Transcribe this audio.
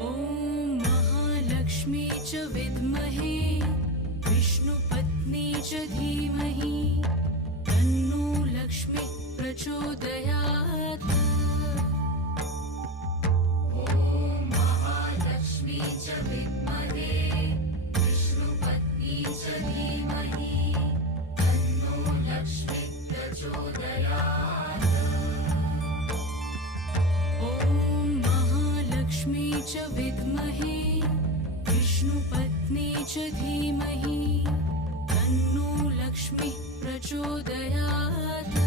ॐ महालक्ष्मी च विद्महे विष्णुपत्नी च धीमहि तन्नो लक्ष्मी प्रचोदयात्। ॐ महालक्ष्मी च विद्महे विष्णुपत्नी च धीमहि तन्नो लक्ष्मी प्रचोदयात्। ॐ महालक्ष्मी च विद्महे विष्णुपत्नी च धीमहि तन्नो लक्ष्मी प्रचोदयात्।